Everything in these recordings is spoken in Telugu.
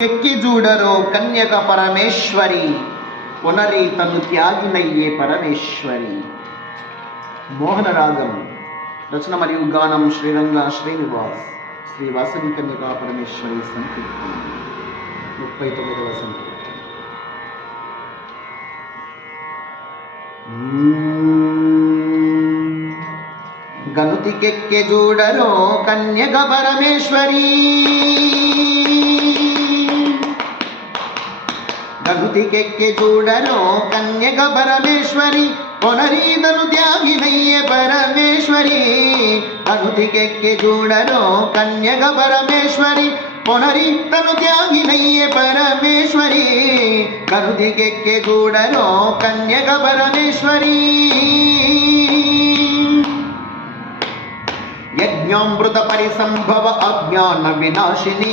ఎక్కి చూడరో కన్యక పరమేశ్వరి పునరి తను త్యాగినయ్యే పరమేశ్వరి మోహన రాగం రచన మరియు గానం శ్రీరంగ శ్రీనివాస్ శ్రీ వాసవి కన్యకా పరమేశ్వరి సంకీర్తన ముప్పై తొమ్మిదవ సంకీర్తన గనుతికెక్కె చూడరో కన్యక పరమేశ్వరి ಕಗುತಿಗೆಕ್ಕೆ ಜೂಡನು ಕನ್ಯಗ ಪರಮೇಶ್ವರಿ ಕೊನರೀದನು ತ್ಯಾಗಿನಯ್ಯ ಪರಮೇಶ್ವರಿ ಕಗುತಿಗೆಕ್ಕೆ ಜೂಡನು ಕನ್ಯಗ ಪರಮೇಶ್ವರಿ ಕೊನರಿ ತನು ತ್ಯಾಗಿನಯ್ಯ ಪರಮೇಶ್ವರಿ ಕರುದಿಗೆಕ್ಕೆ ಜೂಡನು ಕನ್ಯಗ ಪರಮೇಶ್ವರಿ ಯಜ್ಞಾಮೃತ ಪರಿಸಂಭವ ಅಜ್ಞಾನ ವಿನಾಶಿನಿ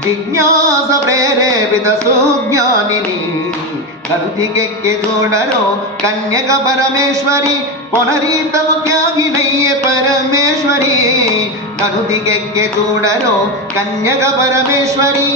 ಜಿಜ್ಞಾಸ ಪ್ರೇರೇಪಿತ ಸುಜ್ಞಾನಿನಿ ಗಂಧಿಗೆಕ್ಕೆ ಜೋಡರೋ ಕನ್ಯಕ ಪರಮೇಶ್ವರಿ ಪುನರೀತನು ತ್ಯಾಗಿನಯ್ಯ ಪರಮೇಶ್ವರಿ. ಗನುದಿಗೆಕ್ಕೆ ಜೋಡರೋ ಕನ್ಯಕ ಪರಮೇಶ್ವರೀ.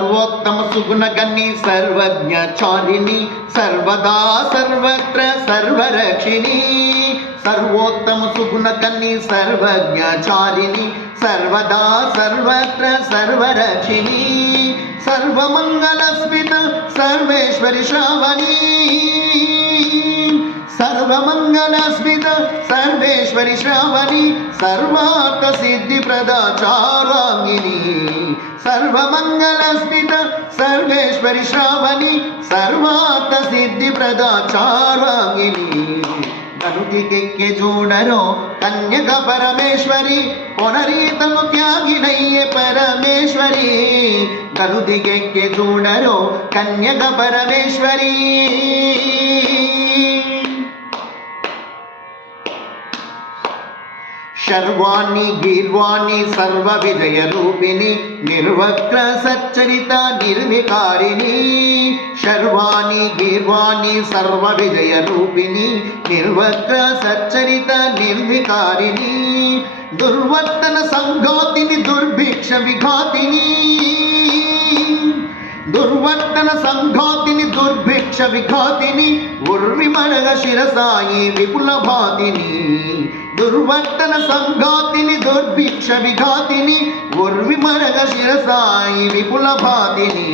సర్వోత్తమ సుగుణగణి సర్వజ్ఞ చారిణి సర్వదా సర్వత్ర సర్వరక్షిణి. సర్వోత్తమ సుగుణగణి సర్వజ్ఞ చారిణి సర్వదా సర్వత్ర సర్వరక్షిణి. సర్వమంగళస్మిత సర్వేశ్వరి శ్రావణి. సర్వమంగళస్మిత సర్వేశ్వరి శ్రావణి సర్వార్థ సిద్ధి ప్రదాచారాంగిణి సర్వమంగళస్మిత సర్వేశ్వరి శ్రావణి సర్వార్థ సిద్ధి ప్రదాచారాంగిని. కనుటికెక్కి చూడరో కన్యక పరమేశ్వరి పొనరీతను త్యాగినయ్య పరమేశ్వరి. కనుటికెక్కి చూడరో కన్యక పరమేశ్వరి. శర్వాణి గీర్వాణి సర్వ విజయ రూపిణి నిర్వక్ర సచ్చరిత నిర్వికారిణి శర్వాణి గీర్వాణి సర్వ విజయ రూపిణి నిర్వక్ర సచ్చరిత నిర్వికారిణి దుర్వర్తన సంఘాతిని దుర్భిక్ష విఘాతిని. దుర్వర్తన సంఘాతిని దుర్భి దుర్భిక్ష విఘాతిని ఉర్విమరగ శిరసాయి విపుల భాతిని దుర్వర్తన సంఘాతిని దుర్భిక్ష విఘాతిని ఉర్విమరగ శిరసాయి విపుల భాతిని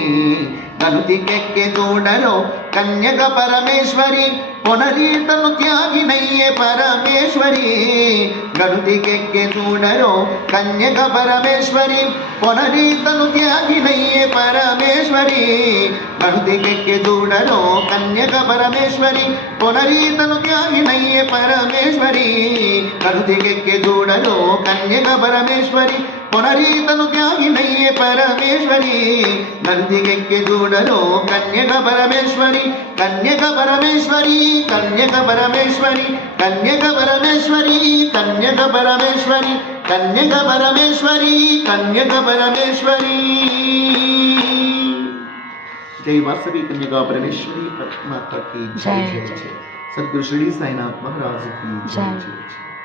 కనుతికెక్కి చూడరో కన్యక పరమేశ్వరి పొనరీతను త్యాగినయ్యే పరమేశ్వరి. గనుతికెక్కి చూడరో కన్యక పరమేశ్వరి పొనరీతను త్యాగినయ్యే పరమేశ్వరి. గనుతికెక్కి చూడరో కన్యక పరమేశ్వరి పొనరీతను త్యాగినయ్యే పరమేశ్వరి. గనుతికెక్కి लो ಕನ್ಯಕ ಪರಮೇಶ್ವರಿ ಪೊನರೀತನು ತ್ಯಾಗಿನಯ್ಯೆ ಪರಮೇಶ್ವರಿ ನಂದಿಗೆಕ್ಕೆ ಜೂಡಲು ಕನ್ಯಕ ಪರಮೇಶ್ವರಿ ಕನ್ಯಕ ಪರಮೇಶ್ವರಿ ಕನ್ಯಕ ಪರಮೇಶ್ವರಿ ಕನ್ಯಕ ಪರಮೇಶ್ವರಿ ಕನ್ಯಕ ಪರಮೇಶ್ವರಿ ಕನ್ಯಕ ಪರಮೇಶ್ವರಿ ಕನ್ಯಕ ಪರಮೇಶ್ವರಿ जय वासवी कन्या परमेश्वरी माता की जय जय सदगुरु श्री साईनाथ महाराज की जय जय